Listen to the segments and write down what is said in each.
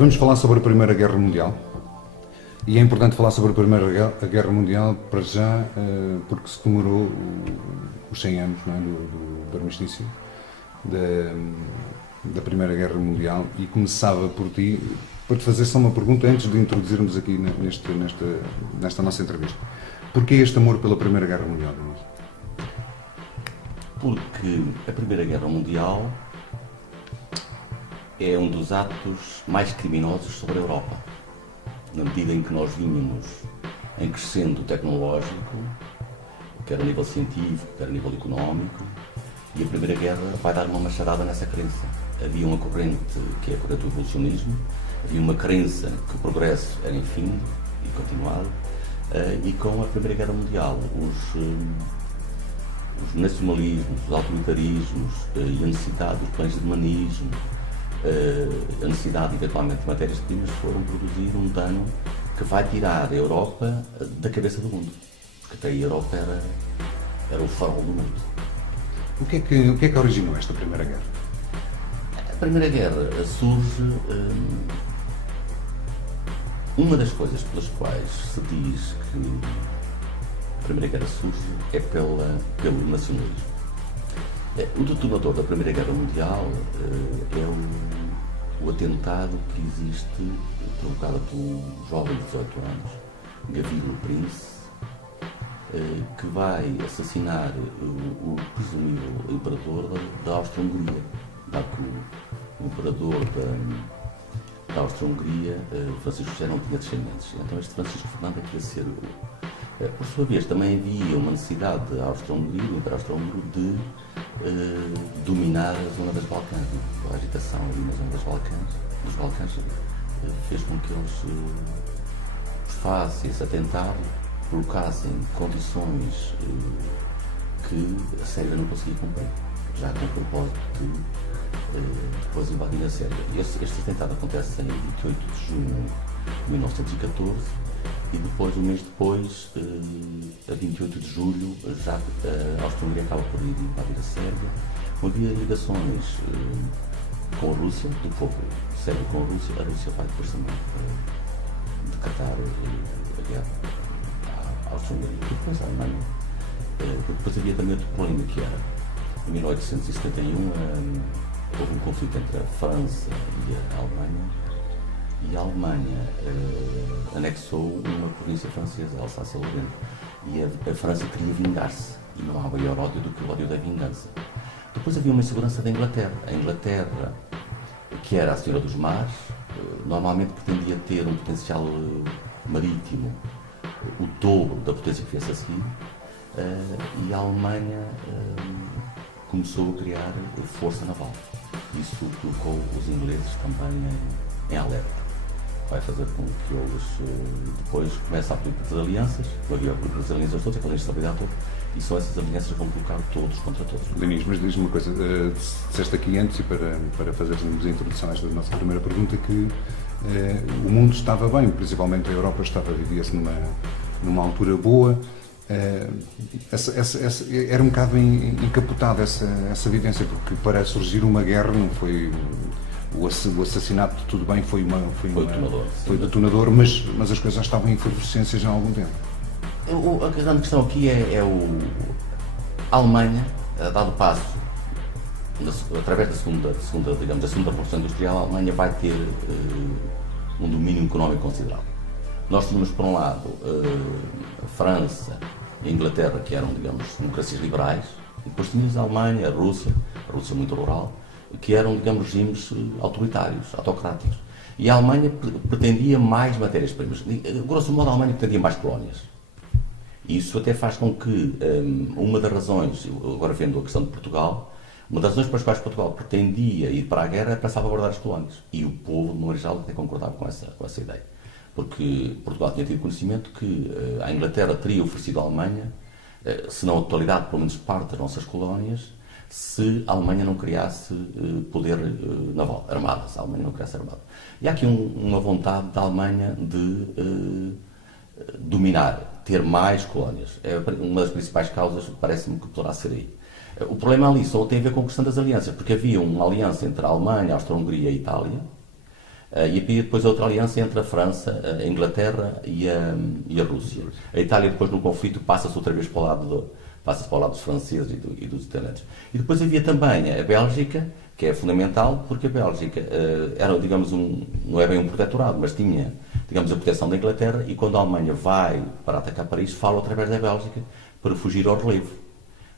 Vamos falar sobre a Primeira Guerra Mundial. E é importante falar sobre a Primeira Guerra Mundial para já, porque se comemorou os 100 anos, não é, do armistício da Primeira Guerra Mundial, e começava por ti, para te fazer só uma pergunta antes de introduzirmos aqui nesta nossa entrevista. Porquê este amor pela Primeira Guerra Mundial? Porque a Primeira Guerra Mundial é um dos atos mais criminosos sobre a Europa. Na medida em que nós vínhamos em crescendo tecnológico, quer a nível científico, quer a nível económico, e a Primeira Guerra vai dar uma machadada nessa crença. Havia uma corrente que é a corrente do evolucionismo, havia uma crença que o progresso era infinito e continuado, e com a Primeira Guerra Mundial, os nacionalismos, os autoritarismos e a necessidade dos planos de humanismo, a necessidade, eventualmente, de matérias-primas, foram produzir um dano que vai tirar a Europa da cabeça do mundo. Porque até a Europa era o farol do mundo. O que é que originou esta Primeira Guerra? A Primeira Guerra surge... uma das coisas pelas quais se diz que a Primeira Guerra surge é pelo nacionalismo. O detonador da Primeira Guerra Mundial é o atentado que existe, provocado por um jovem de 18 anos, Gavrilo Princip, que vai assassinar o presumível imperador da Áustria-Hungria, dado que o imperador da Áustria-Hungria, Francisco José, não tinha descendentes. Então este Francisco Fernando é que ia ser por sua vez, também havia uma necessidade da Áustria-Hungria, do Império Austro-Húngaro, de dominar a zona das Balcãs. A agitação ali na zona dos Balcãs, fez com que eles, face a esse atentado, colocassem condições que a Sérvia não conseguia cumprir, já com o propósito de depois invadir a Sérvia. Este atentado acontece em 28 de junho de 1914, e depois, um mês depois, a 28 de julho, já a Áustria-Hungria acaba por ir invadir a Sérvia. Havia ligações com a Rússia, do povo sérvio com a Rússia vai depois também decretar a guerra à Áustria-Hungria. E depois a Alemanha. Depois havia também outro problema, que era, em 1871, houve um conflito entre a França e a Alemanha, e a Alemanha anexou uma província francesa, Alsácia-Lorena, e a França queria vingar-se, e não há maior ódio do que o ódio da vingança. Depois havia uma insegurança da Inglaterra. A Inglaterra, que era a senhora dos mares, normalmente pretendia ter um potencial marítimo o dobro da potência que viesse a seguir, e a Alemanha começou a criar força naval. Isso colocou os ingleses também em alerta. Vai fazer com que eles depois comecem a política das alianças, a política das alianças todas, aquela instabilidade toda, e só essas alianças vão colocar todos contra todos. Denis, mas diz-me uma coisa, disseste aqui antes, e para fazermos a introdução a esta nossa primeira pergunta, que o mundo estava bem, principalmente a Europa vivia-se numa altura boa. Era um bocado encapotada essa vivência, porque para surgir uma guerra não foi... O assassinato, tudo bem, foi detonador, mas as coisas já estavam em efervescência já há algum tempo. A grande questão aqui a Alemanha, a dado passo, através da segunda Revolução Industrial, a Alemanha vai ter um domínio económico considerável. Nós tínhamos, por um lado, a França e a Inglaterra, que eram, digamos, democracias liberais, e depois tínhamos a Alemanha, a Rússia muito rural, que eram, digamos, regimes autoritários, autocráticos. E a Alemanha pretendia mais matérias-primas. Grosso modo, a Alemanha pretendia mais colónias. E isso até faz com que uma das razões, agora vendo a questão de Portugal, uma das razões pelas quais Portugal pretendia ir para a guerra era para salvaguardar as colónias. E o povo, de maneira geral, até concordava com essa ideia. Porque Portugal tinha tido conhecimento que a Inglaterra teria oferecido à Alemanha, se não a totalidade, pelo menos parte das nossas colónias, se a Alemanha não criasse poder naval, armada, se a Alemanha não criasse armada. E há aqui uma vontade da Alemanha de dominar, ter mais colónias. É uma das principais causas, parece-me, que poderá ser aí. O problema ali só tem a ver com a questão das alianças, porque havia uma aliança entre a Alemanha, a Áustria-Hungria e a Itália, E havia depois outra aliança entre a França, a Inglaterra e a Rússia. A Itália depois no conflito passa-se outra vez para o lado dos franceses e dos italianos. E depois havia também a Bélgica, que é fundamental, porque a Bélgica era, digamos, não é bem um protetorado, mas tinha, digamos, a proteção da Inglaterra, e quando a Alemanha vai para atacar Paris, fala através da Bélgica para fugir ao relevo.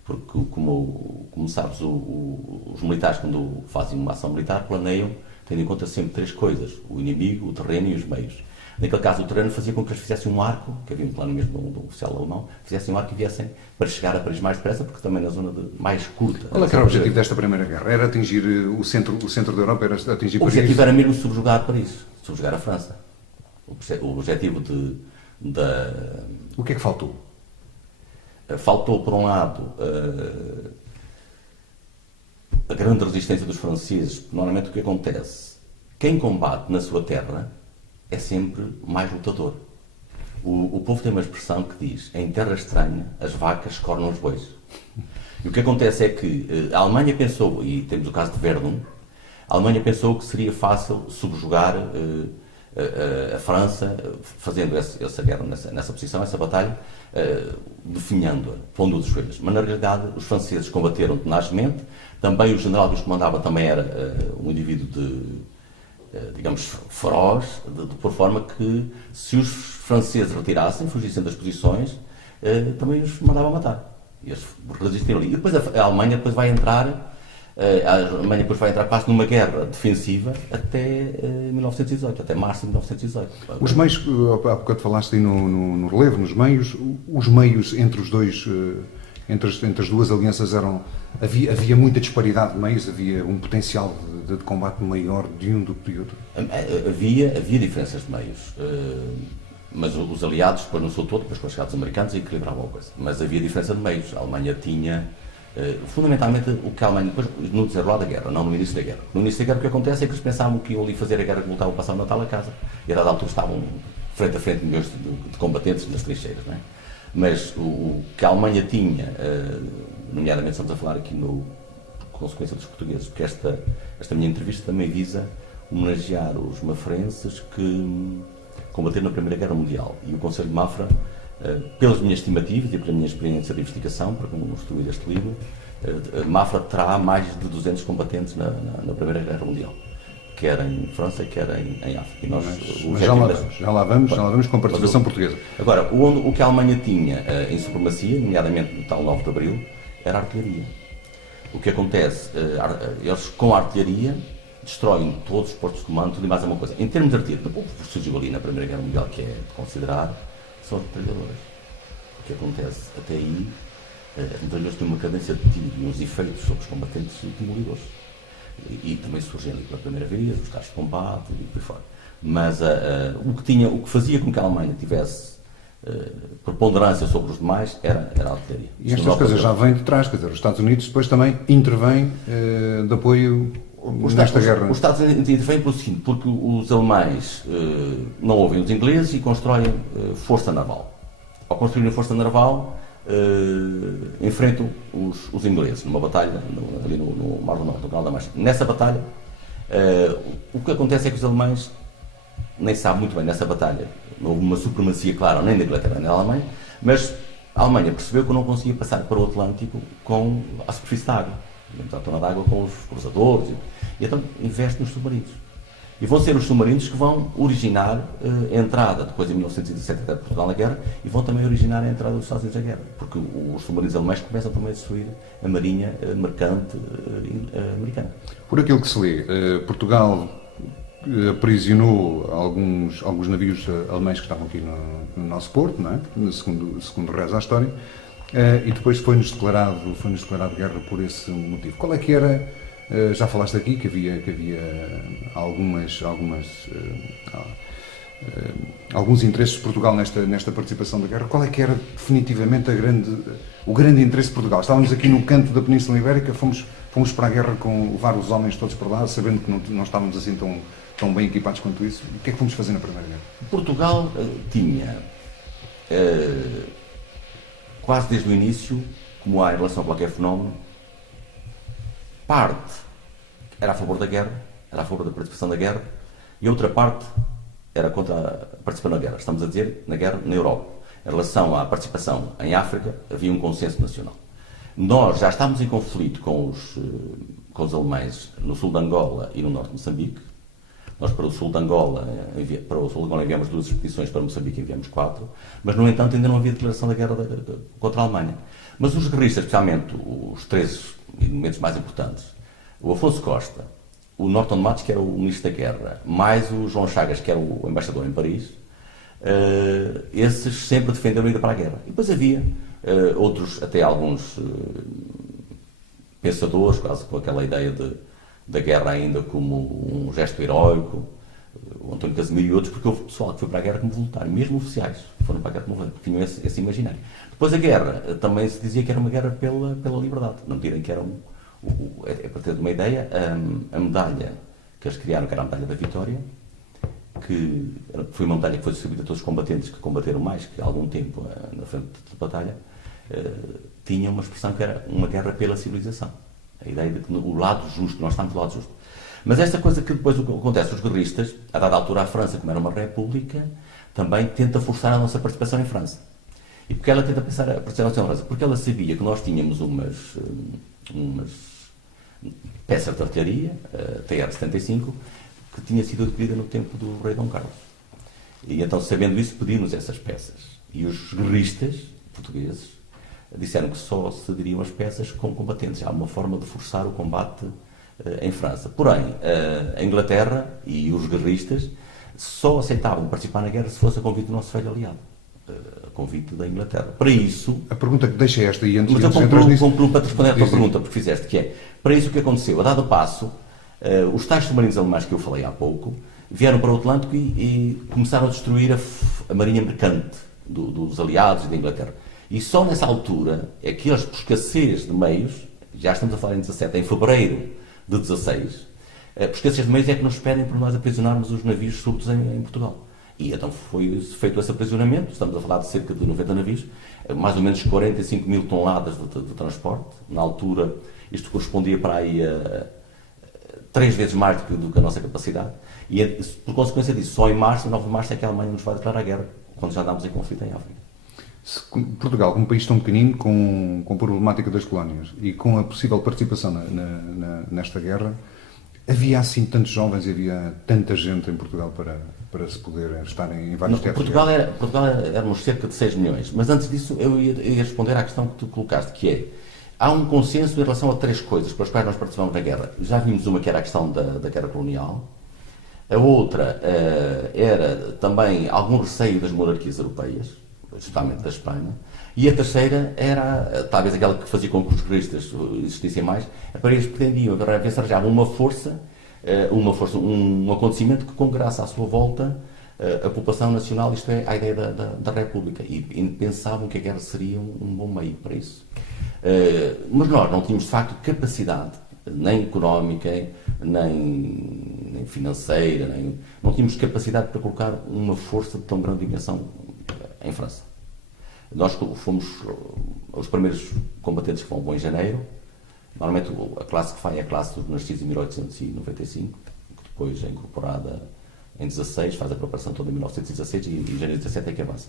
Porque, como sabes, os militares, quando fazem uma ação militar, planeiam, tendo em conta sempre 3 coisas: o inimigo, o terreno e os meios. Naquele caso, o terreno fazia com que eles fizessem um arco, que havia um plano mesmo de um oficial alemão, fizessem um arco e viessem para chegar a Paris mais depressa, porque também na zona mais curta. Qual é que era o objetivo desta Primeira Guerra? Era atingir o centro da Europa? Era atingir Paris? O objetivo era mesmo subjugar Paris, subjugar a França. O objetivo O que é que faltou? Faltou, por um lado, a grande resistência dos franceses. Normalmente o que acontece? Quem combate na sua terra é sempre mais lutador. O povo tem uma expressão que diz: em terra estranha as vacas cornam os bois. E o que acontece é que a Alemanha pensou, e temos o caso de Verdun, a Alemanha pensou que seria fácil subjugar a França, fazendo essa guerra, nessa posição, essa batalha, definhando-a, pondo os joelhos. Mas, na realidade, os franceses combateram tenazmente. Também o general que os comandava também era um indivíduo digamos, feroz, por forma que, se os franceses retirassem, fugissem das posições, também os mandava matar. E eles resistiram ali. E depois a Alemanha depois vai entrar quase numa guerra defensiva até 1918, até março de 1918. Os meios, há bocado falaste aí no relevo, nos meios, os meios entre os dois, entre as duas alianças havia muita disparidade de meios, havia um potencial de combate maior de um do que do outro? Havia diferenças de meios, mas os aliados, depois não sou todo, depois com os aliados americanos, equilibravam a coisa. Mas havia diferença de meios. A Alemanha tinha, fundamentalmente, o que a Alemanha, depois no desenrolar da guerra, não no início da guerra. No início da guerra o que acontece é que eles pensavam que iam ali fazer a guerra, que voltavam a passar o Natal a casa, e a dada altura estavam frente a frente milhões de combatentes nas trincheiras, não é? Mas o que a Alemanha tinha, nomeadamente estamos a falar aqui no consequência dos portugueses, porque esta minha entrevista também visa homenagear os mafrenses que combateram na Primeira Guerra Mundial. E o Conselho de Mafra, pelas minhas estimativas e pela minha experiência de investigação, para construir este livro, Mafra terá mais de 200 combatentes na Primeira Guerra Mundial, quer em França, quer em África. E nós, mas já lá vamos com a participação portuguesa. Agora, o que a Alemanha tinha em supremacia, nomeadamente no tal 9 de Abril, era a artilharia. O que acontece, eles com a artilharia destroem todos os postos de comando, tudo e mais alguma coisa. Em termos de artilharia, o que surgiu ali na Primeira Guerra Mundial, que é de considerar, são as metralhadoras. O que acontece até aí, as metralhadoras têm uma cadência de tiro e uns efeitos sobre os combatentes demolidores. E também surgem ali pela primeira vez, os carros de combate e por aí fora. Mas o que fazia com que a Alemanha tivesse preponderância sobre os demais era a artilharia. E estas coisas já vêm de trás, quer dizer, os Estados Unidos depois também intervêm de apoio nesta guerra. Os Estados Unidos intervêm pelo seguinte, porque os alemães não ouvem os ingleses e constroem força naval. Ao construírem força naval, enfrentam os ingleses numa batalha ali no Mar do Norte, no Canal da Mancha. Nessa batalha, o que acontece é que os alemães nem sabem muito bem nessa batalha. Não houve uma supremacia clara nem da Inglaterra nem da Alemanha, mas a Alemanha percebeu que não conseguia passar para o Atlântico com a superfície da água, a tona de água com os cruzadores, e então investe nos submarinos. E vão ser os submarinos que vão originar a entrada, depois em 1917 até Portugal na guerra, e vão também originar a entrada dos Estados Unidos na guerra, porque os submarinos alemães começam também a destruir a marinha mercante americana. Por aquilo que se lê, Portugal aprisionou alguns navios alemães que estavam aqui no nosso porto, não é? Segundo reza a história, e depois foi-nos declarado guerra por esse motivo. Qual é que era? Já falaste aqui que havia alguns interesses de Portugal nesta participação da guerra. Qual é que era definitivamente o grande interesse de Portugal? Estávamos aqui no canto da Península Ibérica, fomos para a guerra com levar os homens todos para lá, sabendo que não estávamos assim tão bem equipados quanto isso. O que é que fomos fazer na Primeira Guerra? Portugal tinha, quase desde o início, como há em relação a qualquer fenómeno, parte era a favor da guerra, era a favor da participação da guerra, e a outra parte era contra participar na guerra. Estamos a dizer na guerra na Europa. Em relação à participação em África, havia um consenso nacional. Nós já estávamos em conflito com os alemães no sul de Angola e no norte de Moçambique. Nós para o sul de Angola enviamos 2 expedições, para Moçambique enviamos 4, mas no entanto ainda não havia declaração da guerra contra a Alemanha. Mas os guerristas, especialmente os 3 elementos mais importantes, o Afonso Costa, o Norton Matos, que era o ministro da guerra, mais o João Chagas, que era o embaixador em Paris, esses sempre defenderam a ida para a guerra. E depois havia outros, até alguns pensadores, quase com aquela ideia da guerra ainda como um gesto heroico, o António Casimiro e outros, porque houve pessoal que foi para a guerra como voluntário, mesmo oficiais foram para a guerra como voluntário, porque tinham esse imaginário. Depois a guerra, também se dizia que era uma guerra pela liberdade, não direm que era para ter uma ideia, a medalha que eles criaram, que era a medalha da vitória, que foi uma medalha que foi distribuída a todos os combatentes que combateram mais que há algum tempo na frente de batalha, tinha uma expressão que era uma guerra pela civilização. A ideia de que o lado justo, nós estamos do lado justo. Mas esta coisa que depois acontece, os guerristas, a dada altura a França, como era uma república, também tenta forçar a nossa participação em França. E porque ela tenta pensar a participação em França? Porque ela sabia que nós tínhamos umas peças de artilharia, TR-75, que tinha sido adquirida no tempo do rei Dom Carlos. E então, sabendo isso, pedimos essas peças. E os guerristas portugueses disseram que só cederiam as peças com combatentes. Há uma forma de forçar o combate em França. Porém, a Inglaterra e os guerristas só aceitavam participar na guerra se fosse a convite do nosso velho aliado. A convite da Inglaterra. Para isso... A pergunta que deixa esta e antes... Mas eu concluo para te responder a tua pergunta, porque fizeste, que é, para isso o que aconteceu? A dado passo, os tais submarinos alemães que eu falei há pouco, vieram para o Atlântico e começaram a destruir a marinha mercante dos aliados e da Inglaterra. E só nessa altura é que eles, por escassez de meios, já estamos a falar em 17, em fevereiro de 16, por escassez de meios é que nos pedem por nós aprisionarmos os navios surdos em Portugal. E então foi feito esse aprisionamento, estamos a falar de cerca de 90 navios, mais ou menos 45 mil toneladas de transporte. Na altura, isto correspondia para aí a 3 vezes mais do que a nossa capacidade. E por consequência disso, só em março, 9 de março, é que a Alemanha nos vai declarar a guerra, quando já andámos em conflito em África. Portugal, como um país tão pequenino, com a problemática das colónias e com a possível participação nesta guerra, havia assim tantos jovens e havia tanta gente em Portugal para se poder estar em vários teatros? Portugal éramos cerca de 6 milhões, mas antes disso eu ia responder à questão que tu colocaste, que é, há um consenso em relação a 3 coisas pelas quais nós participamos na guerra. Já vimos uma que era a questão da guerra colonial, a outra era também algum receio das monarquias europeias, especialmente da Espanha, e a terceira era, talvez aquela que fazia com que os guerristas existissem mais, para eles pretendiam ver se arranjavam uma força, um acontecimento que congregasse à sua volta a população nacional, isto é, a ideia da República, e pensavam que a guerra seria um bom meio para isso. Mas nós não tínhamos, de facto, capacidade, nem económica, nem financeira, não tínhamos capacidade para colocar uma força de tão grande dimensão em França. Nós fomos os primeiros combatentes que vão em janeiro. Normalmente a classe que vai é a classe dos nascidos em 1895, que depois é incorporada em 16, faz a preparação toda em 1916 e em janeiro de 17 é que avança.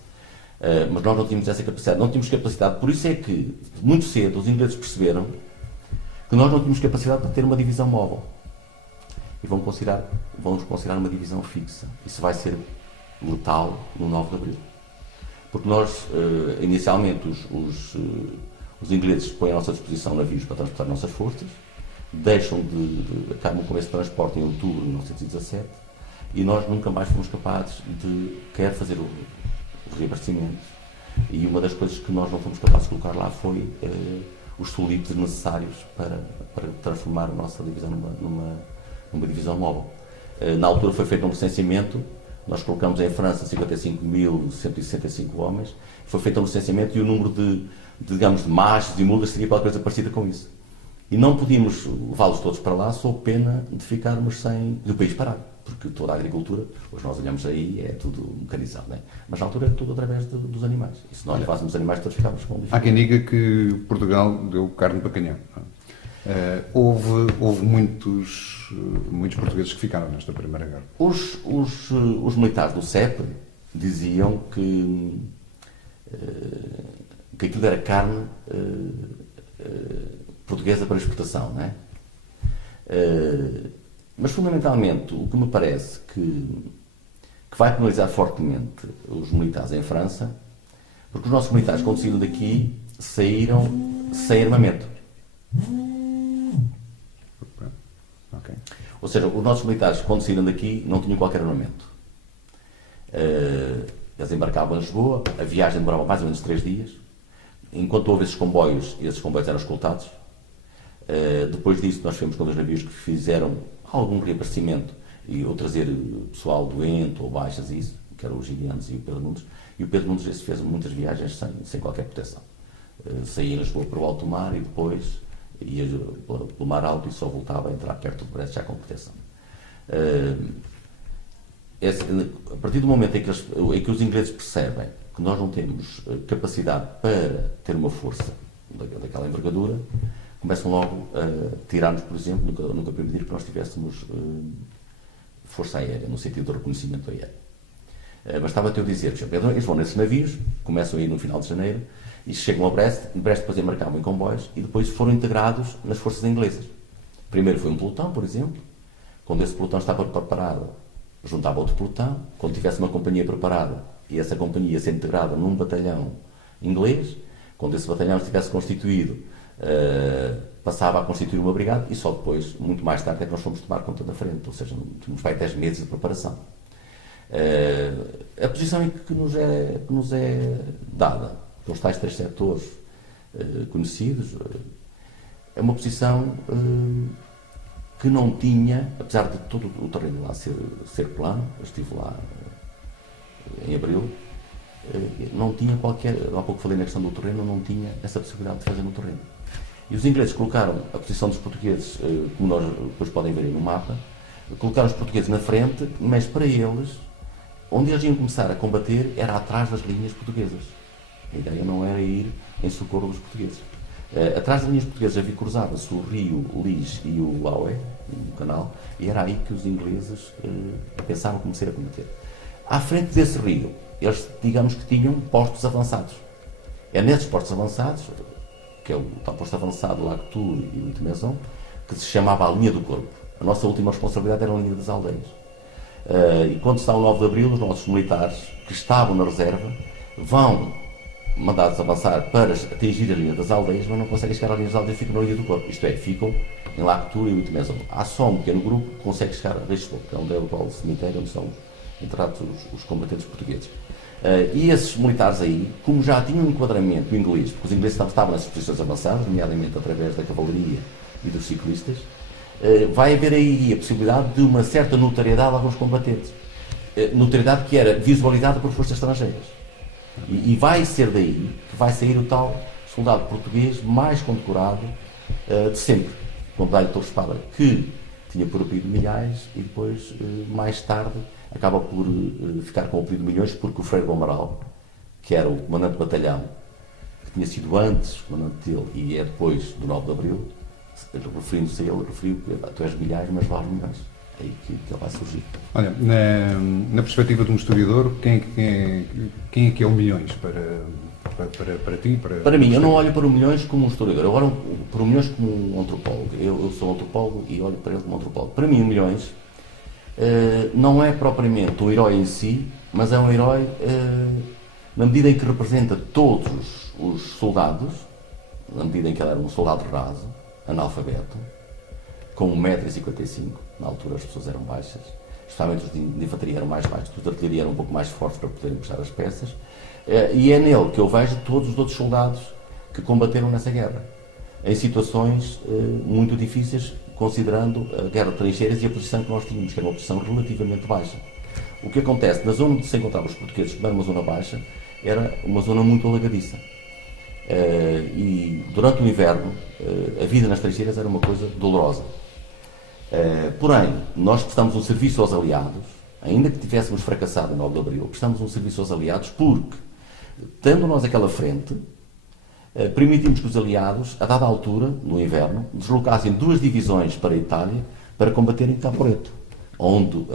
Mas nós não tínhamos essa capacidade, não tínhamos capacidade, por isso é que muito cedo os ingleses perceberam que nós não tínhamos capacidade para ter uma divisão móvel. E vão nos considerar uma divisão fixa. Isso vai ser letal no 9 de abril. Porque nós, inicialmente, os ingleses põem à nossa disposição navios para transportar nossas forças, acabam com esse transporte em outubro de 1917, e nós nunca mais fomos capazes de quer fazer os reabastecimentos. E uma das coisas que nós não fomos capazes de colocar lá foi os solitos necessários para transformar a nossa divisão numa divisão móvel. Na altura foi feito um licenciamento. Nós colocamos em França 55.165 homens, foi feito um licenciamento e o número de machos e mulas seria qualquer coisa parecida com isso. E não podíamos levá-los todos para lá, sob pena de ficarmos sem o país parado, porque toda a agricultura, hoje nós olhamos aí, é tudo mecanizado, não é? Mas na altura é tudo através dos animais. E se nós levássemos os animais, todos ficávamos com lixo. Há quem diga que Portugal deu carne para canhão. Houve muitos portugueses que ficaram nesta Primeira Guerra. Os militares do CEP diziam que aquilo era carne portuguesa para exportação, não é? Mas fundamentalmente o que me parece que vai penalizar fortemente os militares em França, porque os nossos militares, quando saíram daqui, saíram sem armamento. Okay. Ou seja, os nossos militares, quando saíram daqui, não tinham qualquer armamento. Eles embarcavam em Lisboa, a viagem demorava mais ou menos 3 dias. Enquanto houve esses comboios eram escoltados. Depois disso, nós tivemos com 2 navios que fizeram algum reabastecimento ou trazer pessoal doente ou baixas, isso, que eram os Gilianos e o Pedro Nunes. E o Pedro Nunes fez muitas viagens sem qualquer proteção. Saía em Lisboa para o alto mar e depois ia pelo mar alto e só voltava a entrar perto do Brest já com proteção. A partir do momento em que os ingleses percebem que nós não temos capacidade para ter uma força daquela envergadura, começam logo a tirar-nos, por exemplo, nunca permitir que nós tivéssemos força aérea, no sentido do reconhecimento aéreo. Bastava-te eu dizer que eles vão nesses navios, começam a ir no final de janeiro, e chegam a Brest depois embarcavam em comboios, e depois foram integrados nas forças inglesas. Primeiro foi um pelotão, por exemplo. Quando esse pelotão estava preparado, juntava outro pelotão. Quando tivesse uma companhia preparada, e essa companhia ser integrada num batalhão inglês, quando esse batalhão estivesse constituído, passava a constituir uma brigada, e só depois, muito mais tarde, é que nós fomos tomar conta da frente. Ou seja, tínhamos para 10 meses de preparação. A posição que nos é dada pelos tais 3 setores conhecidos é uma posição que não tinha, apesar de todo o terreno lá ser plano, eu estive lá em abril, não tinha qualquer, há pouco falei na questão do terreno, não tinha essa possibilidade de fazer no terreno. E os ingleses colocaram a posição dos portugueses, como nós depois podem ver aí no mapa, colocaram os portugueses na frente, mas para eles, onde eles iam começar a combater era atrás das linhas portuguesas. A ideia não era ir em socorro dos portugueses. Atrás das linhas portuguesas cruzava-se o rio Lis e o Aue, o canal, e era aí que os ingleses pensavam começar a combater. À frente desse rio, eles, digamos que tinham postos avançados. É nesses postos avançados, que é o tal posto avançado Lactur e o Ultimaison, que se chamava a linha do corpo. A nossa última responsabilidade era a linha das aldeias. E quando está o 9 de Abril, os nossos militares que estavam na reserva vão mandados avançar para atingir a linha das aldeias, mas não conseguem chegar à linha das aldeias, ficam na linha do corpo. Isto é, ficam em Lactur e Ultimaison. Há só um pequeno grupo que consegue chegar a Reisfol, que é onde é o atual cemitério, onde são enterrados os combatentes portugueses. E esses militares aí, como já tinham um enquadramento inglês, porque os ingleses estavam nessas posições avançadas, nomeadamente através da cavalaria e dos ciclistas, vai haver aí a possibilidade de uma certa notariedade a alguns combatentes. Notariedade que era visualizada por forças estrangeiras. E vai ser daí que vai sair o tal soldado português mais condecorado de sempre, com medalha de Torre Espada, que tinha por apelido Milhais e depois, mais tarde, acaba por ficar com o apelido Milhões, porque o Freire do Amaral, que era o comandante do batalhão, que tinha sido antes comandante dele e é depois do 9 de Abril, referindo-se a ele, referiu que tu és Milhais, mas vale Milhões. É aí que ele vai surgir. Olha, na perspectiva de um historiador, quem é que é o Milhões para ti? Para mim, eu não olho para o Milhões como um historiador, eu olho para o Milhões como um antropólogo. Eu sou antropólogo e olho para ele como antropólogo. Para mim, o Milhões não é propriamente o herói em si, mas é um herói na medida em que representa todos os soldados, na medida em que ele era um soldado raso, analfabeto, com 1,55 m, na altura as pessoas eram baixas, especialmente os de infantaria eram mais baixos, os de artilharia eram um pouco mais fortes para poderem puxar as peças, e é nele que eu vejo todos os outros soldados que combateram nessa guerra, em situações muito difíceis, considerando a guerra de trincheiras e a posição que nós tínhamos, que era uma posição relativamente baixa. O que acontece, na zona onde se encontravam os portugueses, que não era uma zona baixa, era uma zona muito alagadiça. E durante o inverno, a vida nas trincheiras era uma coisa dolorosa. Porém, nós prestamos um serviço aos aliados, ainda que tivéssemos fracassado em 9 de Abril, prestamos um serviço aos aliados porque, tendo nós aquela frente, permitimos que os aliados, a dada altura, no inverno, deslocassem 2 divisões para a Itália para combaterem Caporetto, onde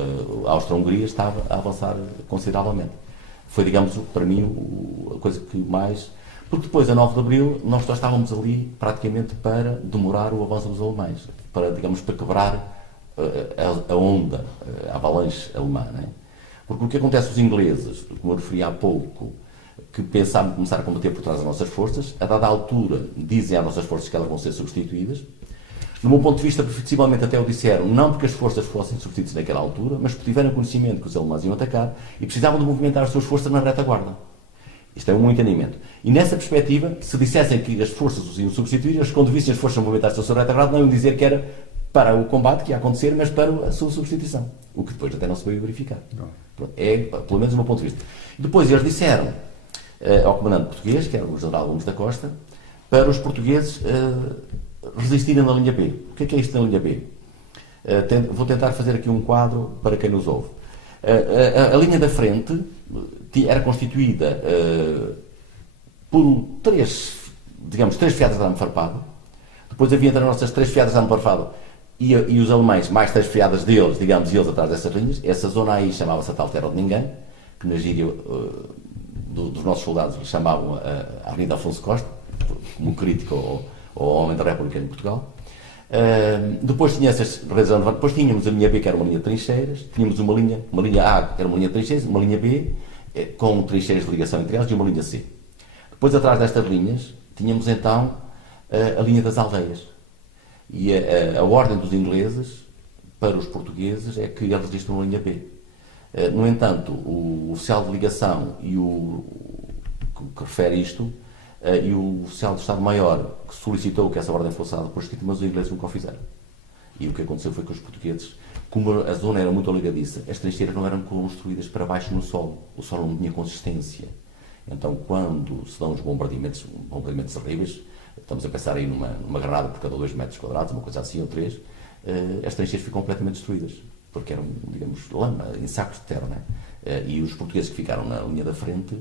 a Áustria-Hungria estava a avançar consideravelmente. Foi, digamos, para mim, a coisa que mais... Porque depois, a 9 de Abril, nós só estávamos ali praticamente para demorar o avanço dos alemães, para, digamos, para quebrar a onda, a avalanche alemã. Não é? Porque o que acontece aos ingleses, como eu referi há pouco, que pensavam começar a combater por trás das nossas forças, a dada altura dizem às nossas forças que elas vão ser substituídas. Do meu ponto de vista, possivelmente até o disseram, não porque as forças fossem substituídas naquela altura, mas porque tiveram conhecimento que os alemães iam atacar e precisavam de movimentar as suas forças na retaguarda. Isto é um entendimento. E nessa perspectiva, se dissessem que as forças os iam substituir, eles, quando vissem as forças movimentar-se na sua retaguarda, não iam dizer que era para o combate que ia acontecer, mas para a sua substituição. O que depois até não se veio verificar. É, pelo menos do meu ponto de vista. E depois eles disseram ao comandante português, que era o general Gomes da Costa, para os portugueses resistirem na linha B. O que é isto na linha B? Vou tentar fazer aqui um quadro para quem nos ouve. A linha da frente era constituída por 3 fiadas de arame farpado. Depois havia entre as nossas 3 fiadas de arame farpado e os alemães mais 3 fiadas deles, digamos, e eles atrás dessas linhas. Essa zona aí chamava-se a tal terra de ninguém, que na gíria dos nossos soldados chamavam a Avenida Afonso Costa, como crítico ao homem da República em Portugal. Depois tinha essas redes, depois tínhamos a linha B, que era uma linha de trincheiras, tínhamos uma linha A, que era uma linha de trincheiras, uma linha B, com trincheiras de ligação entre elas, e uma linha C. Depois, atrás destas linhas, tínhamos então a linha das aldeias. E a ordem dos ingleses para os portugueses é que eles resistam na linha B. No entanto, o oficial de ligação e o que refere isto, e o oficial de Estado-Maior que solicitou que essa ordem fosse dada por escrito, mas os ingleses nunca o fizeram. E o que aconteceu foi que os portugueses, como a zona era muito aligadiça, as trincheiras não eram construídas para baixo no solo, o solo não tinha consistência. Então, quando se dão os bombardeamentos terríveis, estamos a pensar aí numa granada por cada 2 metros quadrados, uma coisa assim, ou 3, as trincheiras ficam completamente destruídas, porque eram, digamos, lama, em sacos de terra, não é? E os portugueses que ficaram na linha da frente,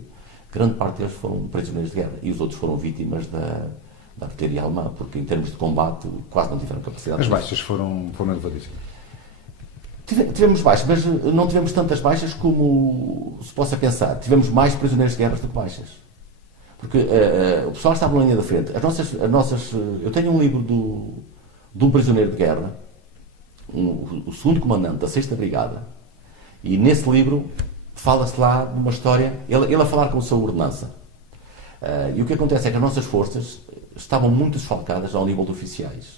grande parte deles foram prisioneiros de guerra, e os outros foram vítimas da artilharia alemã, porque em termos de combate quase não tiveram capacidade. As baixas foram elevadíssimas. Tivemos baixas, mas não tivemos tantas baixas como se possa pensar. Tivemos mais prisioneiros de guerra do que baixas. Porque o pessoal estava na linha da frente. Eu tenho um livro de um prisioneiro de guerra, o segundo comandante da 6ª Brigada, e nesse livro fala-se lá de uma história, ele a falar com a sua ordenança. E o que acontece é que as nossas forças estavam muito desfalcadas ao nível de oficiais.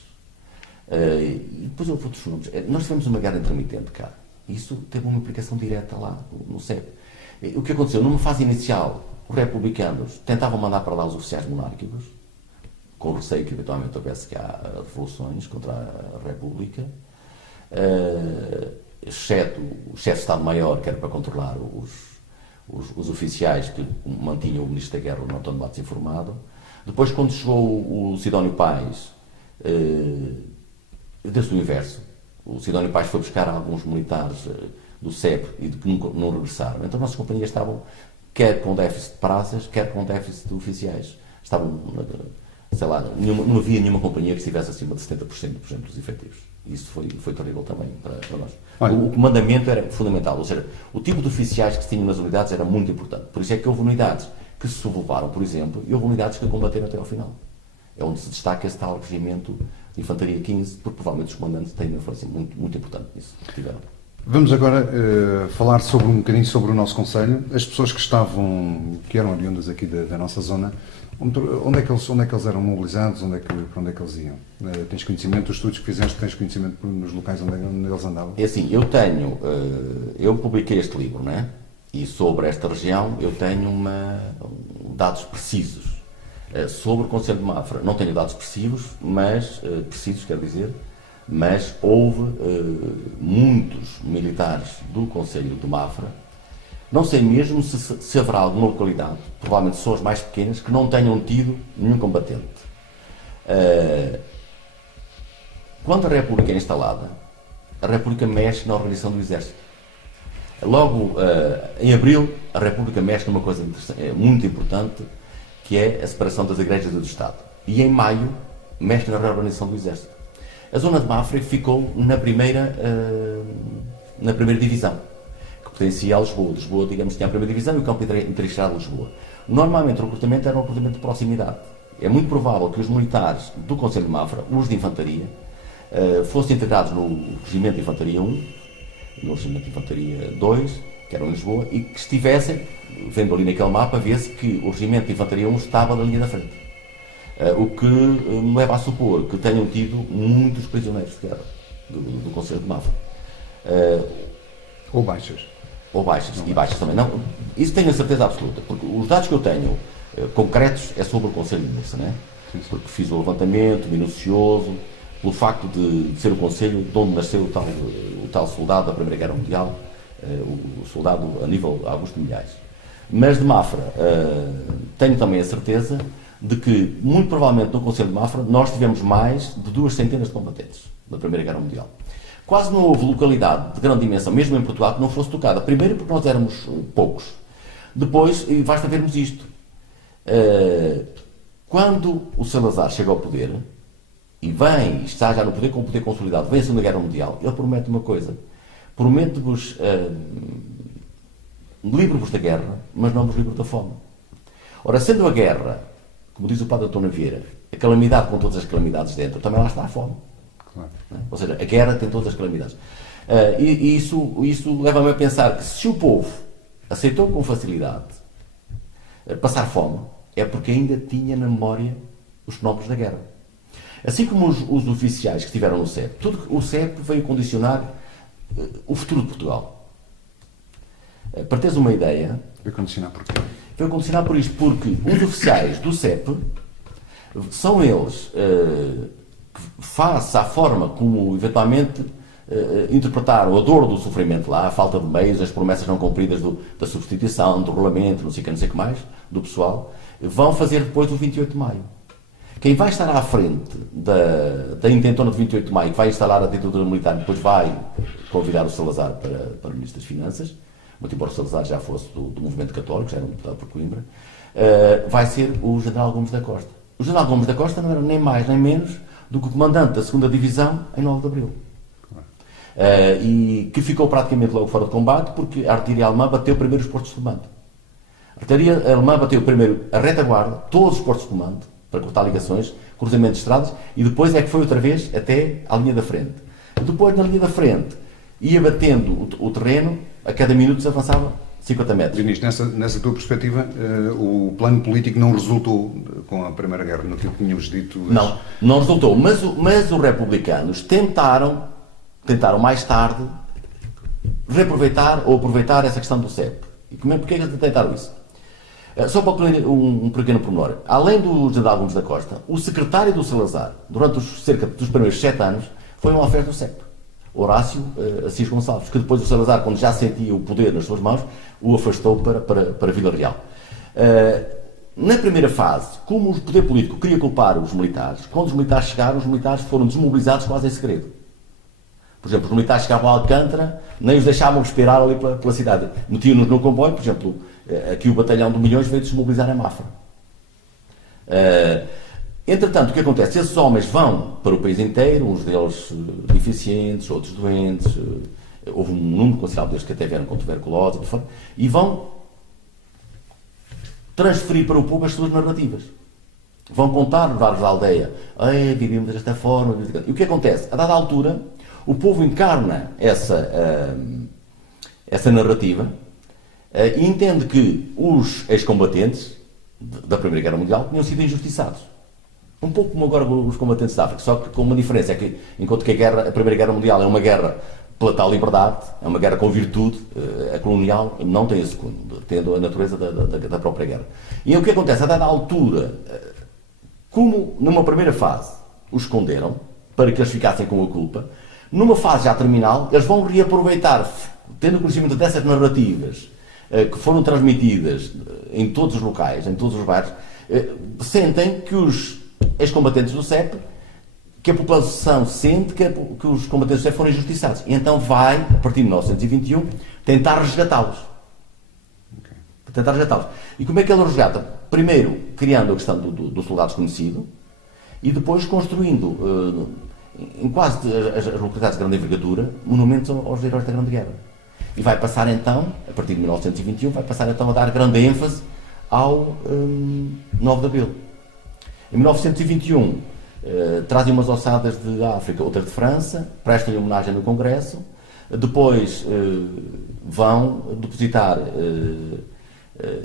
E depois houve outros fenómenos. Nós tivemos uma guerra intermitente, cara. Isso teve uma implicação direta lá, no CEP. O que aconteceu? Numa fase inicial, os republicanos tentavam mandar para lá os oficiais monárquicos, com receio que eventualmente houvesse cá revoluções contra a República, exceto o chefe de Estado-Maior, que era para controlar os oficiais que mantinham o Ministro da Guerra, o António Matos, informado. Depois, quando chegou o Sidónio Pais, desse o inverso. O Sidónio Pais foi buscar alguns militares do CEP e que não regressaram. Então, as nossas companhias estavam quer com déficit de praças, quer com déficit de oficiais. Estavam, sei lá, não havia nenhuma companhia que estivesse acima de 70%, por exemplo, dos efetivos. E isso foi terrível também para nós. O comandamento era fundamental, ou seja, o tipo de oficiais que se tinham nas unidades era muito importante. Por isso é que houve unidades que se sublevaram, por exemplo, e houve unidades que combateram até ao final. É onde se destaca esse tal regimento de Infantaria 15, porque provavelmente os comandantes têm uma influência muito, muito importante nisso, que tiveram. Vamos agora falar um bocadinho sobre o nosso Conselho. As pessoas que eram oriundas aqui da nossa zona, onde é que eles eram mobilizados, para onde é que eles iam? Tens conhecimento dos estudos que fizeste, tens conhecimento nos locais onde eles andavam? É assim, eu publiquei este livro, não é? E sobre esta região eu tenho dados precisos. Sobre o Conselho de Mafra, não tenho dados precisos, mas houve muitos militares do Conselho de Mafra. Não sei mesmo se haverá alguma localidade, provavelmente são as mais pequenas, que não tenham tido nenhum combatente. Quando a República é instalada, a República mexe na organização do Exército. Logo em abril, a República mexe numa coisa muito importante, que é a separação das igrejas e do Estado. E em maio, mexe na reorganização do Exército. A zona de Mafra ficou na primeira divisão, que pertencia a Lisboa. Lisboa, digamos, tinha a primeira divisão e o campo interestadual de Lisboa. Normalmente o recrutamento era um recrutamento de proximidade. É muito provável que os militares do Conselho de Mafra, os de infantaria, fossem integrados no Regimento de Infantaria 1, no Regimento de Infantaria 2, que era em Lisboa, e que estivessem, vendo ali naquele mapa, vê-se que o Regimento de Infantaria 1 estava na linha da frente. O que me leva a supor que tenham tido muitos prisioneiros de guerra do Conselho de Mafra. Ou baixas. Ou baixas, e baixas também. Não, isso tenho a certeza absoluta, porque os dados que eu tenho concretos é sobre o Conselho de Mafra, né? Porque fiz o levantamento minucioso, pelo facto de ser o Conselho de onde nasceu o tal soldado da Primeira Guerra Mundial, o soldado a nível Augusto Milhais. Mas de Mafra, tenho também a certeza de que, muito provavelmente, no Conselho de Mafra, nós tivemos mais de 200 de combatentes da Primeira Guerra Mundial. Quase não houve localidade de grande dimensão, mesmo em Portugal, que não fosse tocada. Primeiro porque nós éramos poucos. Depois, e basta vermos isto, quando o Salazar chega ao poder, e vem, está já no poder com o poder consolidado, vem a Segunda Guerra Mundial, ele promete uma coisa: promete-vos, livre-vos da guerra, mas não vos livre da fome. Ora, sendo a guerra, como diz o padre Antônio Vieira, a calamidade com todas as calamidades dentro, também lá está a fome. Claro. Ou seja, a guerra tem todas as calamidades. E isso leva-me a pensar que se o povo aceitou com facilidade passar fome, é porque ainda tinha na memória os fenómenos da guerra. Assim como os oficiais que estiveram no CEP, o CEP veio condicionar o futuro de Portugal. Para teres uma ideia... Veio condicionar porquê? Veio condicionar por isto, porque os oficiais do CEP são eles que, face à forma como eventualmente interpretaram a dor do sofrimento lá, a falta de meios, as promessas não cumpridas da substituição, do regulamento, não sei o que mais, do pessoal, vão fazer depois do 28 de Maio. Quem vai estar à frente da intentona de 28 de Maio, que vai instalar a ditadura militar, depois vai convidar o Salazar para o Ministro das Finanças, muito embora o Salazar já fosse do movimento católico, já era um deputado por Coimbra, vai ser o General Gomes da Costa. O General Gomes da Costa não era nem mais nem menos do que o comandante da 2ª Divisão em 9 de Abril. E que ficou praticamente logo fora de combate, porque a artilharia alemã bateu primeiro os postos de comando. A artilharia alemã bateu primeiro a retaguarda, todos os postos de comando, para cortar ligações, cruzamentos de estradas, e depois é que foi outra vez até à linha da frente. Depois, na linha da frente, ia batendo o terreno, a cada minuto se avançava 50 metros. Diniz, nessa tua perspectiva, o plano político não resultou com a Primeira Guerra, no que tínhamos dito? Não resultou, mas os republicanos tentaram mais tarde reaproveitar ou aproveitar essa questão do CEP. E porquê que eles tentaram isso? Só para um pequeno pormenor. Além do General Gomes da Costa, o secretário do Salazar, durante cerca dos primeiros 7 anos, foi um alferes do CEP, Horácio Assis Gonçalves, que depois o Salazar, quando já sentia o poder nas suas mãos, o afastou para Vila Real. Na primeira fase, como o poder político queria culpar os militares, quando os militares chegaram, os militares foram desmobilizados quase em segredo. Por exemplo, os militares chegavam a Alcântara, nem os deixavam esperar ali pela cidade. Metiam-nos no comboio, por exemplo, aqui o batalhão de Milhões veio desmobilizar a Mafra. Entretanto, o que acontece? Esses homens vão para o país inteiro, uns deles deficientes, outros doentes, houve um número considerável deles que até vieram com tuberculose, e vão transferir para o povo as suas narrativas. Vão contar nos bares da aldeia, vivíamos desta forma, e o que acontece? A dada altura, o povo encarna essa narrativa e entende que os ex-combatentes da Primeira Guerra Mundial tinham sido injustiçados. Um pouco como agora os combatentes da África, só que com uma diferença, é que enquanto que a Primeira Guerra Mundial é uma guerra pela tal liberdade, é uma guerra com virtude, a colonial não tem esse segundo, tendo a natureza da própria guerra. E o que acontece? A dada altura, como numa primeira fase os esconderam, para que eles ficassem com a culpa, numa fase já terminal, eles vão reaproveitar, tendo conhecimento dessas narrativas que foram transmitidas em todos os locais, em todos os bairros, sentem que os ex-combatentes do CEP, que a população sente que os combatentes do CEP foram injustiçados. E então vai, a partir de 1921, tentar resgatá-los. tentar resgatá-los. E como é que ele resgata? Primeiro, criando a questão do soldado desconhecido e depois construindo, em quase as localidades de grande envergadura, monumentos aos heróis da Grande Guerra. E vai passar então, a partir de 1921, vai passar então a dar grande ênfase ao 9 de Abril. Em 1921, trazem umas ossadas de África, outras de França, prestam-lhe homenagem no Congresso, depois vão depositar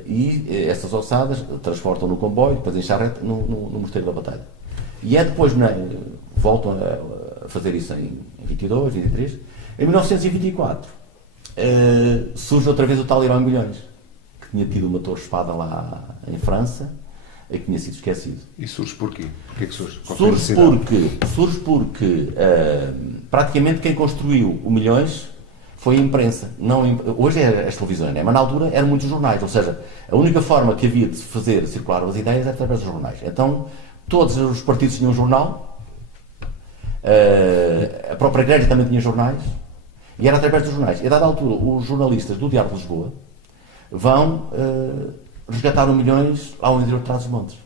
e essas ossadas transportam no comboio, depois em charrete no Mosteiro da Batalha. E é depois, voltam a fazer isso em 22, 23. Em 1924 surge outra vez o tal Herói Milhões, que tinha tido uma torre-espada lá em França e que tinha sido esquecido. E surge porquê? Porquê que surge? Surge porque praticamente quem construiu o Milhões foi a imprensa. Hoje é as televisões, mas na altura eram muitos jornais, ou seja, a única forma que havia de se fazer circular as ideias era através dos jornais. Então, todos os partidos tinham um jornal, a própria Igreja também tinha jornais, e era através dos jornais. E a dada altura, os jornalistas do Diário de Lisboa vão resgatar o Milhões ao interior de Trás-os-Montes,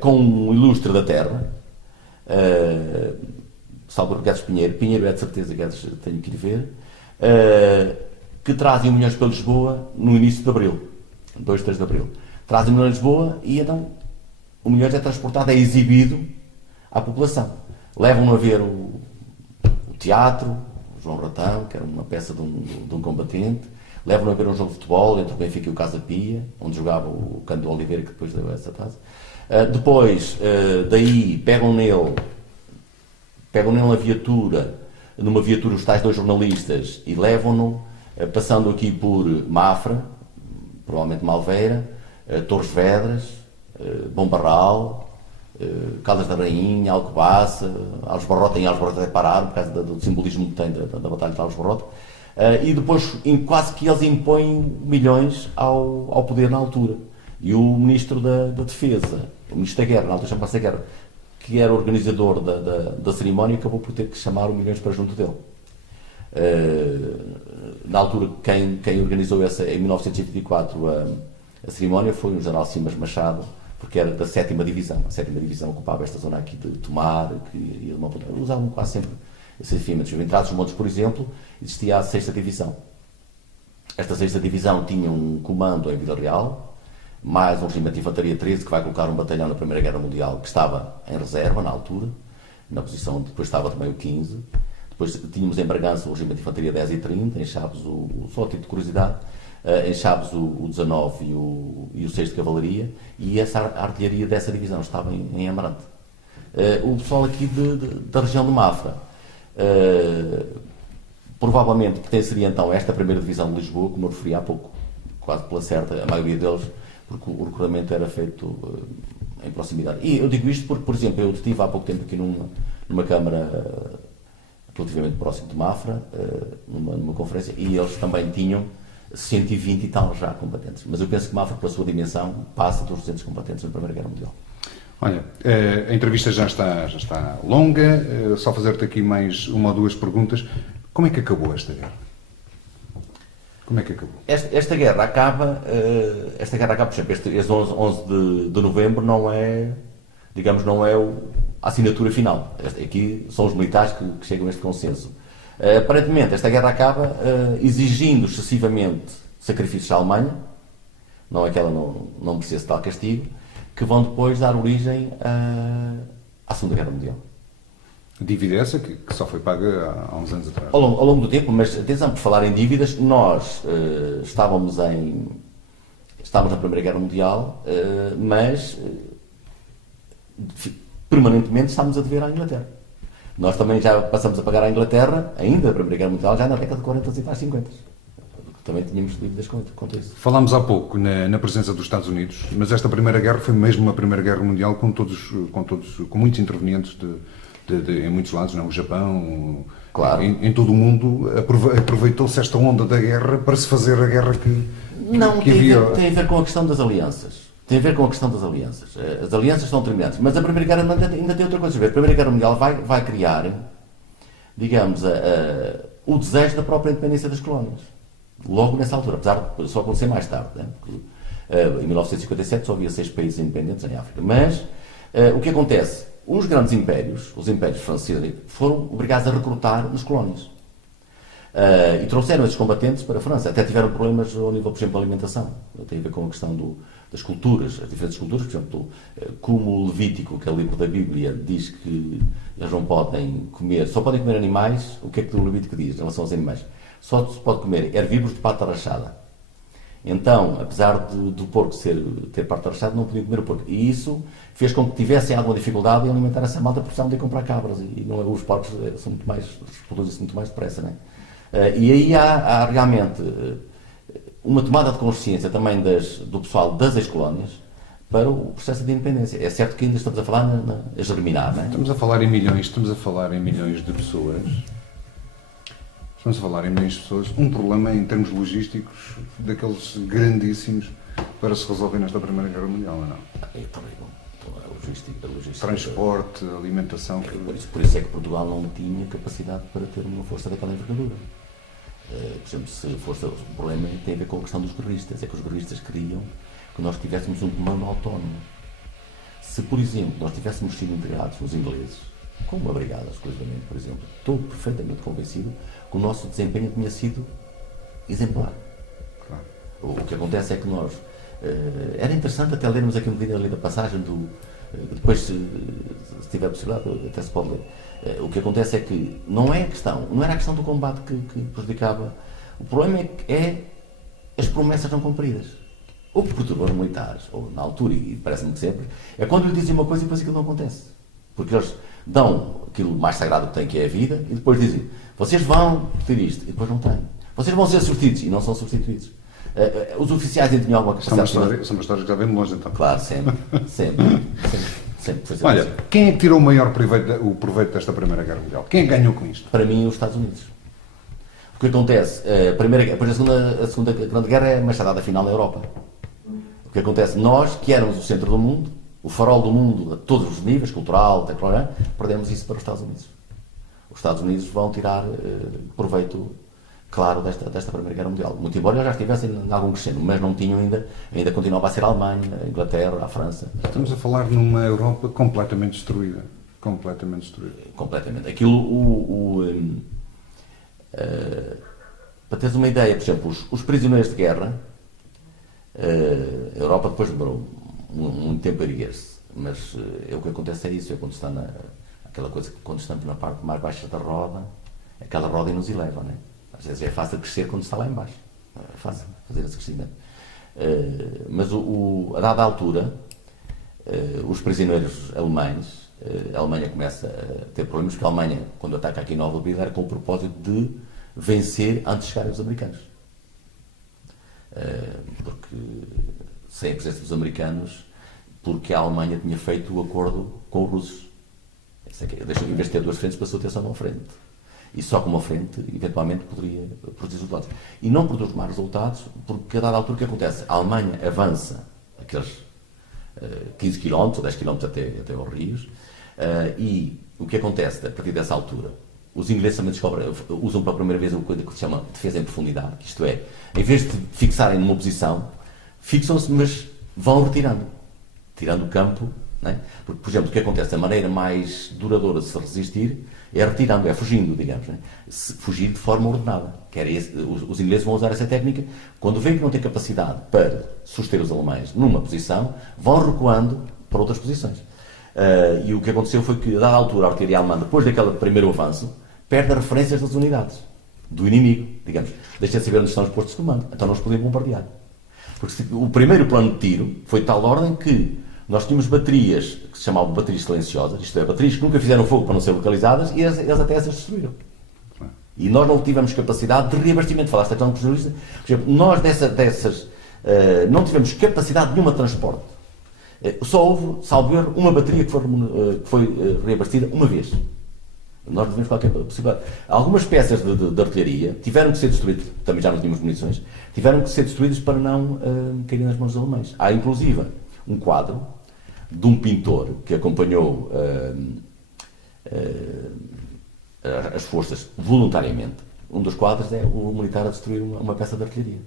com um ilustre da terra, Salvador Guedes Pinheiro é de certeza, Guedes tenho que ir ver, que trazem o Milhões para Lisboa no início de Abril, 2, 3 de Abril. Trazem o Milhões de Lisboa e então o Milhões é transportado, é exibido à população. Levam-no a ver o teatro, o João Ratão, que era uma peça de um combatente, levam-no a ver um jogo de futebol entre o Benfica e o Casa Pia, onde jogava o Cândido Oliveira, que depois deu essa taça. Depois, daí, pegam nele na viatura, numa viatura os tais 2 jornalistas, e levam-no, passando aqui por Mafra, provavelmente Malveira, Torres Vedras, Bom Barral, Caldas da Rainha, Alcobaça, Alves Barrota. Em Alves Barrota até pararam, por causa do simbolismo que tem da Batalha de Alves Barrota. E depois quase que eles impõem Milhões ao poder na altura. E o Ministro da Defesa, o Ministro da Guerra, na altura chama-se Guerra, que era o organizador da cerimónia, acabou por ter que chamar o Milhões para junto dele. Na altura, quem organizou em 1924 a cerimónia foi o General Simas Machado, porque era da 7ª Divisão. A 7ª Divisão ocupava esta zona aqui de Tomar, que ia de uma ponta. Usavam quase sempre esses equipamentos. Em Trás-os-Montes, por exemplo, existia a 6ª Divisão. Esta 6ª Divisão tinha um comando em Vila Real, mais um regimento de Infantaria 13, que vai colocar um batalhão na Primeira Guerra Mundial, que estava em reserva na altura, na posição onde depois estava também o 15. Depois tínhamos em Bragança o regimento de Infantaria 10 e 30, em Chaves, só a título de curiosidade, em Chaves o 19 e o 6 de Cavalaria, e essa artilharia dessa divisão estava em Amarante. O pessoal aqui da região de Mafra, provavelmente pertenceria então a esta 1ª Divisão de Lisboa, como eu referi há pouco, quase pela certa, a maioria deles, porque o recrutamento era feito em proximidade. E eu digo isto porque, por exemplo, eu estive há pouco tempo aqui numa Câmara relativamente próximo de Mafra, numa conferência, e eles também tinham 120 e tal já combatentes. Mas eu penso que Mafra, pela sua dimensão, passa dos 200 combatentes na Primeira Guerra Mundial. Olha, a entrevista já está longa, só fazer-te aqui mais 1 ou 2 perguntas. Como é que acabou esta guerra? Como é que acabou? Esta guerra acaba, por exemplo, este 11 de novembro não é, digamos, não é a assinatura final. Aqui são os militares que chegam a este consenso. Aparentemente, esta guerra acaba exigindo excessivamente sacrifícios à Alemanha, não é que ela não merecesse tal castigo, que vão depois dar origem à Segunda Guerra Mundial. Dívida essa que só foi paga há uns anos atrás. Ao longo do tempo, mas atenção, por falar em dívidas, nós estávamos na Primeira Guerra Mundial, mas permanentemente estávamos a dever à Inglaterra. Nós também já passamos a pagar à Inglaterra, ainda na Primeira Guerra Mundial, já na década de 40 e para 50. Também tínhamos dívidas quanto a isso. Falámos há pouco na presença dos Estados Unidos, mas esta Primeira Guerra foi mesmo uma Primeira Guerra Mundial com muitos intervenientes em muitos lados, não? O Japão, claro. Em todo o mundo, aproveitou-se esta onda da guerra para se fazer a guerra que havia. Tem a ver com a questão das alianças. As alianças são determinantes. Mas a Primeira Guerra ainda tem outra coisa a ver. A Primeira Guerra Mundial vai criar, digamos, o desejo da própria independência das colónias. Logo nessa altura, apesar de só acontecer mais tarde, né? Porque, em 1957 só havia 6 países independentes em África. Mas o que acontece? Os grandes impérios, os impérios franceses, foram obrigados a recrutar nas colónias. E trouxeram esses combatentes para a França. Até tiveram problemas ao nível, por exemplo, da alimentação. Tem a ver com a questão das culturas, as diferentes culturas. Por exemplo, como o Levítico, que é o livro da Bíblia, diz que eles não podem comer, só podem comer animais. O que é que o Levítico diz em relação aos animais? Só se pode comer herbívoros de pata rachada. Então, apesar do porco ter pata rachada, não podiam comer o porco. E isso fez com que tivessem alguma dificuldade em alimentar essa malta, porque precisavam de ir comprar cabras. E não, os porcos reproduzem-se muito mais depressa, não é? E aí há realmente uma tomada de consciência também do pessoal das ex-colónias para o processo de independência. É certo que ainda estamos a falar a germinar, não é? Estamos a falar em milhões de pessoas. Estamos a falar em milhões de pessoas. Um problema em termos logísticos daqueles grandíssimos para se resolver nesta Primeira Guerra Mundial, não é? É terrível. A logística, transporte, alimentação. Por isso é que Portugal não tinha capacidade para ter uma força daquela envergadura. Por exemplo, se fosse, o problema tem a ver com a questão dos guerristas. É que os guerristas queriam que nós tivéssemos um comando autónomo. Se, por exemplo, nós tivéssemos sido integrados nos ingleses, com uma brigada, exclusivamente, por exemplo, estou perfeitamente convencido que o nosso desempenho tinha sido exemplar. Claro. O que acontece é que nós... era interessante até lermos aqui um bocadinho ali da passagem depois, se tiver possibilidade, até se pode ler. O que acontece é que não era a questão do combate que prejudicava. O problema é as promessas não cumpridas. O que perturba os militares, ou na altura, e parece-me que sempre, é quando lhe dizem uma coisa e depois aquilo não acontece. Porque eles dão aquilo mais sagrado que têm, que é a vida, e depois dizem, vocês vão ter isto, e depois não têm. Vocês vão ser substituídos, e não são substituídos. Os oficiais ainda tinham alguma capacidade. São uma história que já vem de longe, então. Claro, sempre. Olha, quem é que tirou o maior proveito desta Primeira Guerra Mundial? Quem é que ganhou com isto? Para mim, os Estados Unidos. O que acontece? Depois a segunda Grande Guerra é a machadada final na Europa. O que acontece? Nós, que éramos o centro do mundo, o farol do mundo a todos os níveis, cultural, tecnológico, perdemos isso para os Estados Unidos. Os Estados Unidos vão tirar proveito, claro, desta Primeira Guerra Mundial. Muito embora já estivessem em algum crescendo, mas não tinham ainda continuava a ser a Alemanha, a Inglaterra, a França. Estamos a falar numa Europa completamente destruída. Completamente. Aquilo, para teres uma ideia, por exemplo, os prisioneiros de guerra, a Europa depois demorou muito tempo a erguer-se, mas o que acontece é isso, quando está aquela coisa que quando estamos na parte mais baixa da roda, aquela roda nos eleva, não é? Às vezes é fácil crescer quando está lá em baixo. É fácil fazer esse crescimento. Mas a dada altura, os prisioneiros alemães, a Alemanha começa a ter problemas, porque a Alemanha, quando ataca aqui Nova Vida, era com o propósito de vencer antes de chegarem os americanos. Porque sem a presença dos americanos, porque a Alemanha tinha feito o acordo com os russos. Deixou, em vez de ter duas frentes, passou a ter só uma frente. E só com uma frente, eventualmente, poderia produzir resultados. E não produz mais resultados, porque a dada altura o que acontece? A Alemanha avança aqueles 15 km ou 10 km até aos rios, e o que acontece a partir dessa altura? Os ingleses também usam pela primeira vez uma coisa que se chama defesa em profundidade, que isto é, em vez de fixarem numa posição, fixam-se, mas vão retirando. Tirando o campo, não é? Porque, por exemplo, o que acontece? A maneira mais duradoura de se resistir é retirando, é fugindo, digamos. Não é? Fugir de forma ordenada. Os ingleses vão usar essa técnica. Quando veem que não têm capacidade para suster os alemães numa posição, vão recuando para outras posições. E o que aconteceu foi que, a dada altura, a artilharia alemã, depois daquele primeiro avanço, perde as referências das unidades do inimigo, digamos. Deixa de saber onde estão os postos de comando. Então não os podiam bombardear. Porque o primeiro plano de tiro foi de tal ordem que nós tínhamos baterias que se chamavam baterias silenciosas, isto é, baterias que nunca fizeram fogo para não ser localizadas, e eles até essas destruíram. E nós não tivemos capacidade de reabastecimento. Falaste da questão do jornalista. Por exemplo, nós dessas não tivemos capacidade nenhuma de transporte. Só houve, salvo erro, uma bateria que foi reabastecida uma vez. Nós não tivemos qualquer possibilidade. Algumas peças de artilharia tiveram que ser destruídas, também já não tínhamos munições, tiveram que ser destruídas para não caírem nas mãos dos alemães. Há, inclusive, um quadro de um pintor que acompanhou as forças voluntariamente. um dos quadros é o militar a destruir uma peça de artilharia.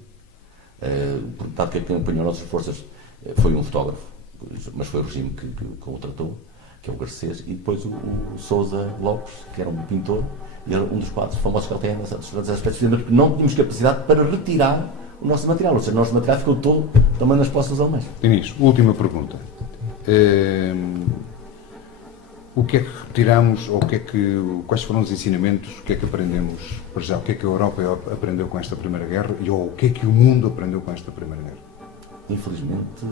Portanto, que acompanhou nossas forças foi um fotógrafo, mas foi o regime que o tratou, que é o Garcês, e depois o Sousa Lopes, que era um pintor, e era um dos quadros famosos que ele tem nesses aspectos, porque não tínhamos capacidade para retirar o nosso material, ou seja, o nosso material ficou todo também nas posses dos alemães. Inês, última pergunta. O que é que retiramos, ou quais foram os ensinamentos, o que é que aprendemos, para já, o que é que a Europa aprendeu com esta Primeira Guerra e o que é que o mundo aprendeu com esta Primeira Guerra? Infelizmente,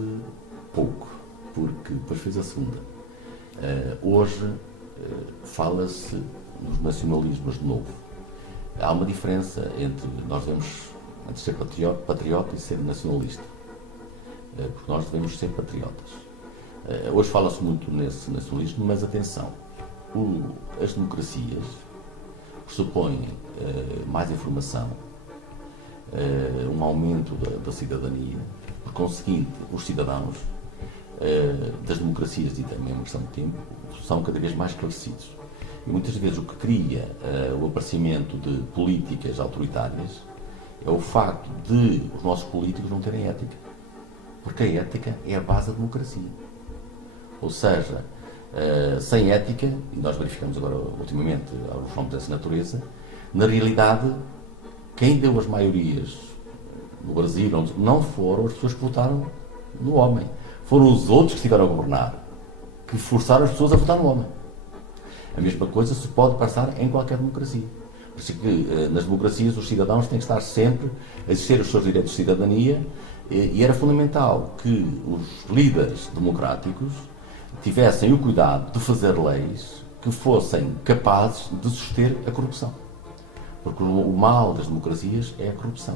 pouco, porque depois fez a Segunda. Hoje fala-se dos nacionalismos de novo. Há uma diferença entre ser patriota e ser nacionalista, porque nós devemos ser patriotas. Hoje fala-se muito nesse nacionalismo, mas atenção, as democracias pressupõem mais informação, um aumento da cidadania, por conseguinte, os cidadãos das democracias, e também uma questão de tempo, são cada vez mais esclarecidos. E muitas vezes o que cria o aparecimento de políticas autoritárias é o facto de os nossos políticos não terem ética. Porque a ética é a base da democracia. Ou seja, sem ética, e nós verificamos agora ultimamente os fenómenos dessa natureza, na realidade, quem deu as maiorias no Brasil não foram as pessoas que votaram no homem. Foram os outros que estiveram a governar, que forçaram as pessoas a votar no homem. A mesma coisa se pode passar em qualquer democracia. Por isso que nas democracias os cidadãos têm que estar sempre a exercer os seus direitos de cidadania, e era fundamental que os líderes democráticos tivessem o cuidado de fazer leis que fossem capazes de suster a corrupção. Porque o mal das democracias é a corrupção.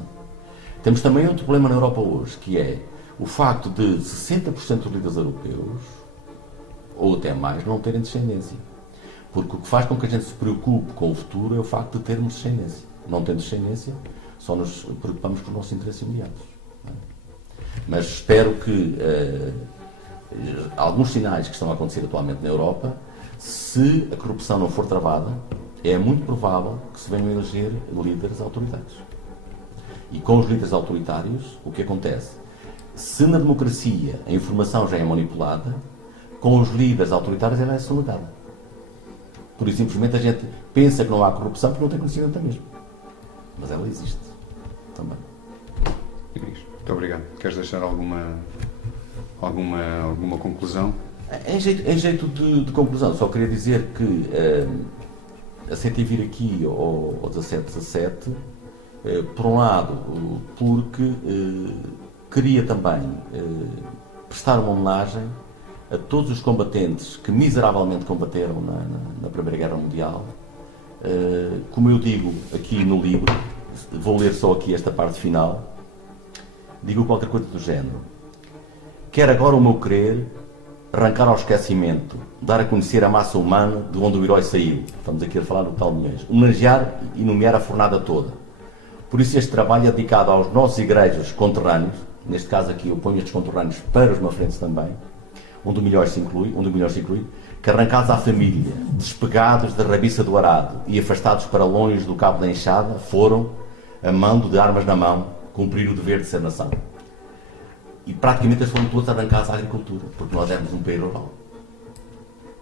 Temos também outro problema na Europa hoje, que é o facto de 60% dos líderes europeus, ou até mais, não terem descendência. Porque o que faz com que a gente se preocupe com o futuro é o facto de termos descendência. Não tendo descendência, só nos preocupamos com os nossos interesses imediatos. Mas espero que alguns sinais que estão a acontecer atualmente na Europa, se a corrupção não for travada, é muito provável que se venham a eleger líderes autoritários. E com os líderes autoritários, o que acontece? Se na democracia a informação já é manipulada, com os líderes autoritários ela é sonegada. Por isso, simplesmente, a gente pensa que não há corrupção porque não tem conhecimento da mesma. Mas ela existe também. Muito obrigado. Queres deixar alguma conclusão? Em jeito de conclusão, só queria dizer que aceitei vir aqui ao 1717, por um lado, porque queria também prestar uma homenagem a todos os combatentes que miseravelmente combateram na Primeira Guerra Mundial. Como eu digo aqui no livro, vou ler só aqui esta parte final, digo qualquer coisa do género. Quer agora o meu querer arrancar ao esquecimento, dar a conhecer a massa humana de onde o herói saiu. Estamos aqui a falar do tal Milhões. Homenagear e nomear a fornada toda. Por isso este trabalho é dedicado aos nossos igrejas conterrâneos, neste caso aqui eu ponho estes conterrâneos para os mafrenses também, onde o Milhões se inclui, que arrancados à família, despegados da rabiça do arado e afastados para longe do cabo da enxada, foram, a mando de armas na mão, cumprir o dever de ser nação. E praticamente eles foram todos arrancados à agricultura, porque nós éramos um país rural.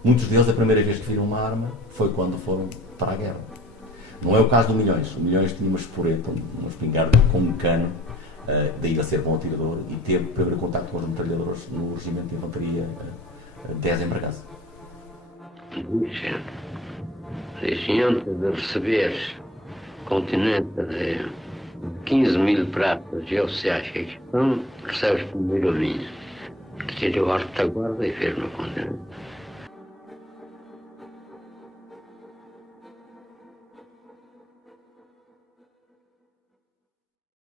Muitos deles, a primeira vez que viram uma arma, foi quando foram para a guerra. Não é o caso do Milhões. O Milhões tinha uma espoleta, uma espingarda com um cano, daí a ser bom atirador, e teve o primeiro contacto com os metralhadores no regimento de infantaria 10 em Bragaça. Disse, antes de receber continente de 15.000 pratas de oceánicos, recebes primeiro a minha. Tirei a retaguarda e fez no continente.